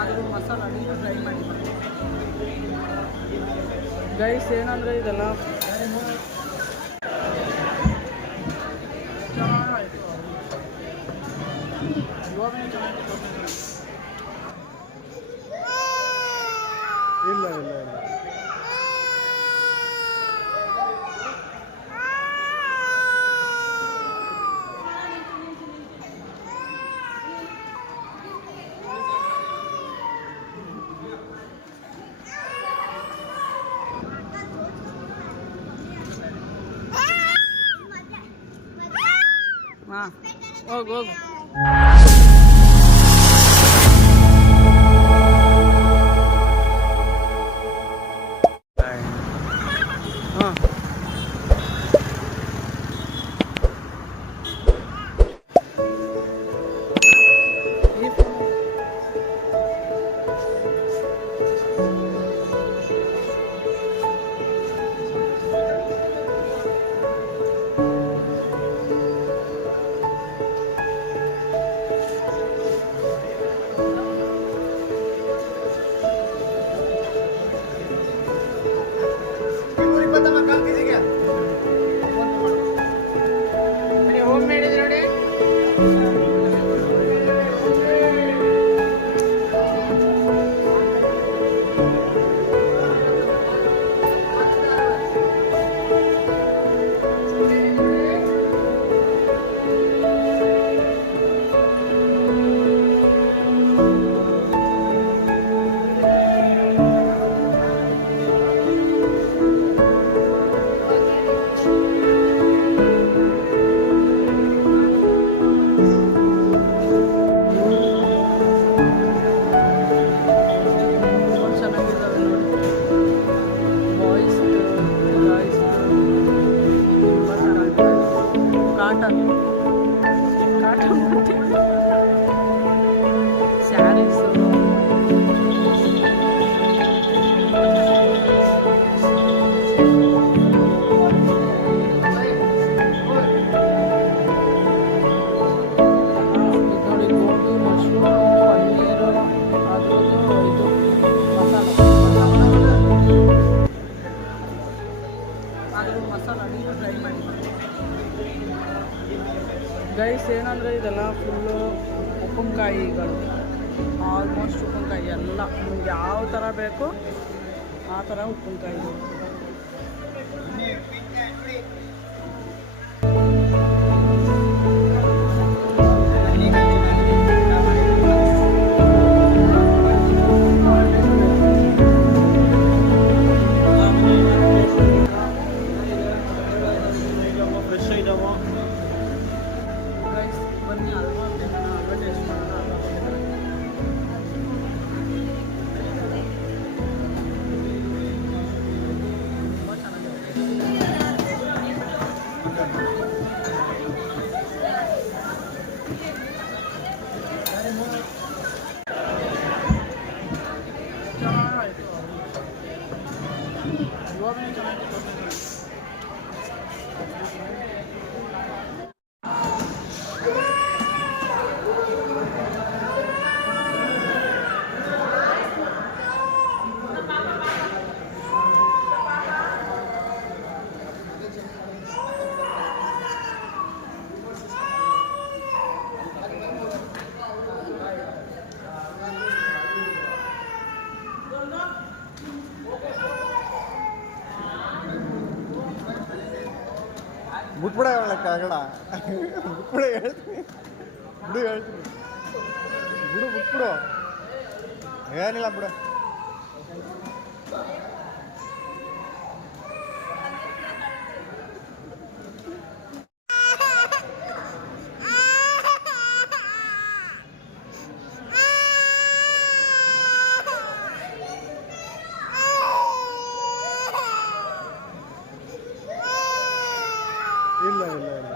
ಆದರೂ ಮಸಾಲ ಅಡಿಗೆ ಫ್ರೈ ಮಾಡಿ ಗೈಸ್. ಏನಂದರೆ ಇದೆಲ್ಲ ಚೆನ್ನಾಗಾಯಿತು. ಗೋಬಿ ಇಲ್ಲ ಇಲ್ಲ ಇಲ್ಲ ಹಾಂ ಹೋಗು ಹೋಗು. ಹಾಂ ಹೋಮ್ ಮೇಡ್ ಇದೆ ನೋಡಿ. ಸ್ಯಾರೀಸ್ ನೋಡಿ, ಗೋಬಿ ಮಶ್ರೂಮ್ ಪನ್ನೀರು ಅದ್ರದ್ದು ಇದು ಮಸಾಲ ಅಡಿಗೆ ಫ್ರೈ ಮಾಡಿ ಗೈಸ್. ಏನಂದರೆ ಇದೆಲ್ಲ ಫುಲ್ಲು ಉಪ್ಪಿನಕಾಯಿಗಳು, ಆಲ್ಮೋಸ್ಟ್ ಉಪ್ಪಿನಕಾಯಿ ಎಲ್ಲ ನಿಮ್ಗೆ ಯಾವ ಥರ ಬೇಕೋ ಆ ಥರ ಉಪ್ಪಿನಕಾಯಿ. Fresh item. ಗೈಸ್ ಬನ್ನಿ, ಹಲ್ವಾ ಟೇಸ್ಟ್ ಮಾಡೋಣ. ತುಂಬ ಚೆನ್ನಾಗಾಯಿತು. ಗೋಬಿ ಚೆನ್ನಾಗಿತ್ತು. ಬಿಟ್ಬಿಡ ಕಾಗಡ, ಬಿಟ್ಬಿಡ ಹೇಳ್ತೀನಿ, ಬಿಡು ಹೇಳ್ತೀನಿ, ಬಿಟ್ಬಿಡು, ಏನಿಲ್ಲ ಬಿಡು. ಇಲ್ಲ ಇಲ್ಲ ಇಲ್ಲ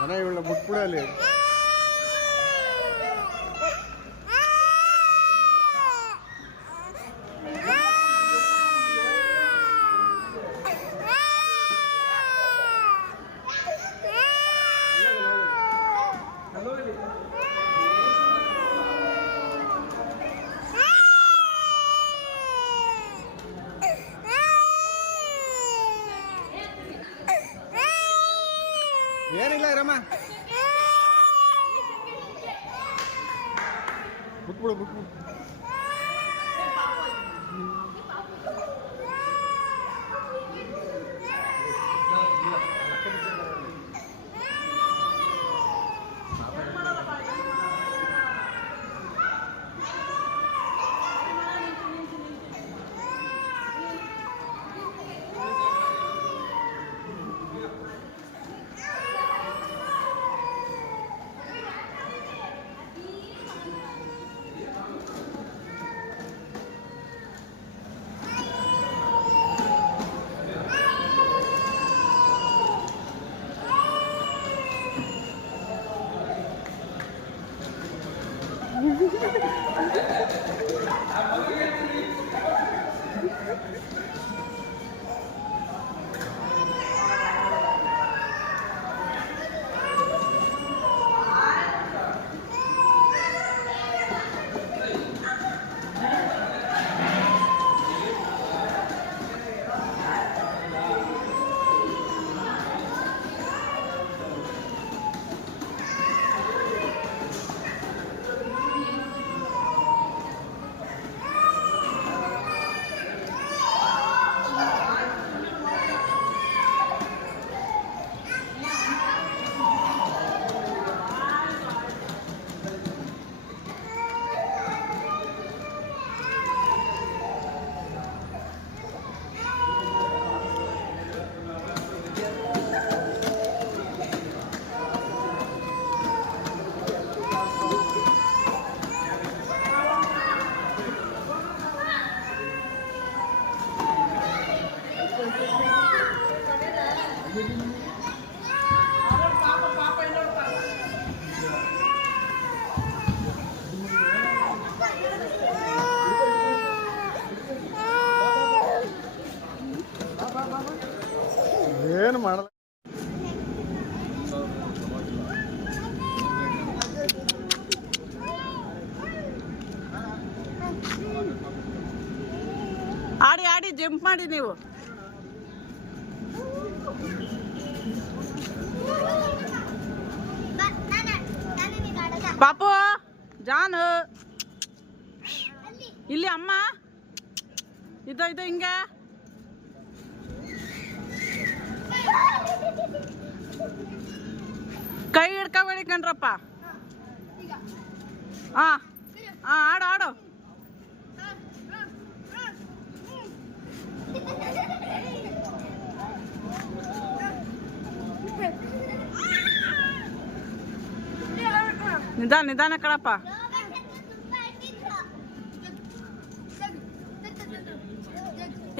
ಮನೆ ಇವಳ ಬಿಟ್ಬಿಡ ಅಲ್ಲಿ. ಏನಿಲ್ಲ ಇರಮ್ಮ ಬಿಟ್ಬಿಡು ಬಿಟ್ಬಿಡು ಏನು ಮಾಡಲ್ಲ ಆಡಿ ಆಡಿ ಜಂಪ್ ಮಾಡಿ ನೀವು ಪಾಪು ಜಾನ್ ಇಲ್ಲಿ ಅಮ್ಮ ಇದು ಇದು ಹಿಂಗೆ ಕೈ ಹಿಡ್ಕೊಬೇಡಿ ಕಣ್ರಪ್ಪ ಹಾ ಹಾ ಆಡು ಆಡು ನಿಧಾನ ನಿಧಾನ ಕಣಪ್ಪ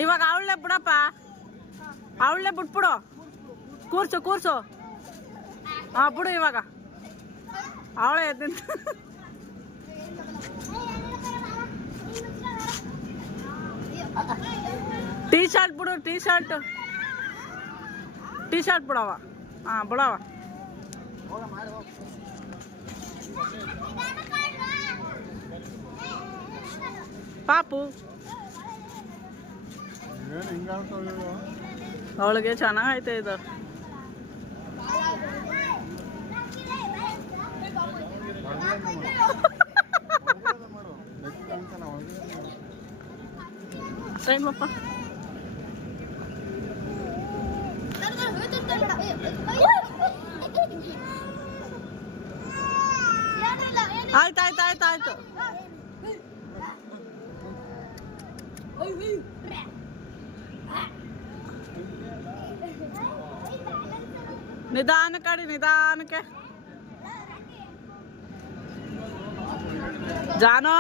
ಇವಾಗ ಅವಳೇ ಬಿಡಪ್ಪ ಅವಳೇ ಬಿಟ್ಬಿಡು ಕೂರ್ಸು ಕೂರ್ಸು ಹಾ ಬಿಡು ಇವಾಗ ಅವಳೇ ಎದ್ದಿಂತ ಟೀ ಶರ್ಟ್ ಬಿಡು ಟೀ ಶರ್ಟ್ ಬಿಡವ ಹಾ ಬಿಡವ ಪಾಪು ಅವಳಿಗೆ ಚೆನ್ನಾಗೈತೆ ಇದು ಏನಪ್ಪ ಆಯ್ತು ಆಯ್ತು ಆಯ್ತು ಆಯ್ತು ನಿಧಾನಕ್ಕೆ ಆಡಿ ನಿಧಾನಕ್ಕೆ ಜಾನೋ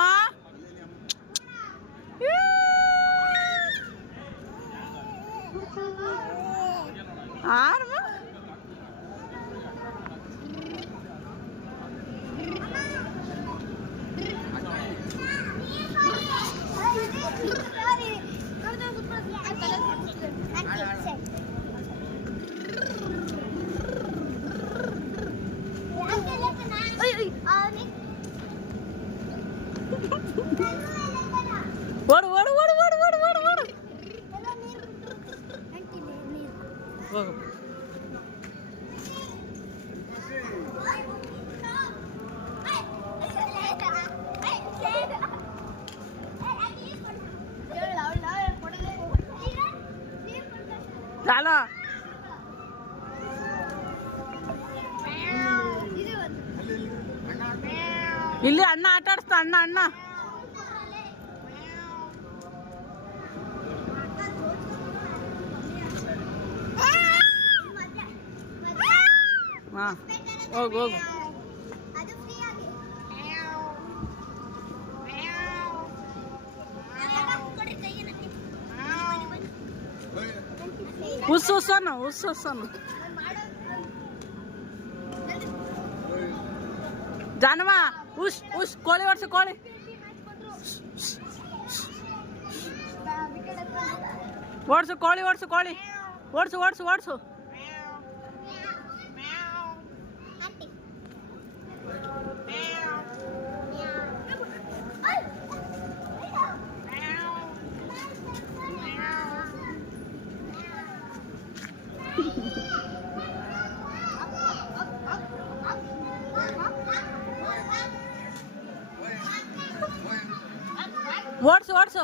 ಆಡ್ಮ ಓಡು ಓಡು ಓಡು ಓಡು ಓಡು ಓಡು ಓಡು ಹೋಗು ಜಾಲ ಇಲ್ಲಿ ಅಣ್ಣ ಆಟ ಆಡಿಸ್ತಾ ಅಣ್ಣ ಅಣ್ಣ ಹಾ ಹೋಗು ಹೋಗು ಉಸ್ಸನ್ನು ಜಾನವ ಉಸ್ ಕೋಳಿ ಓಡಿಸು ಕೋಳಿ ಓಡಿಸು ಕೋಳಿ ಓಡಿಸು ಕೋಳಿ ಓಡಿಸು ಓಡಿಸು ಓಡಿಸು ಓಡಿಸು ಓಡಿಸು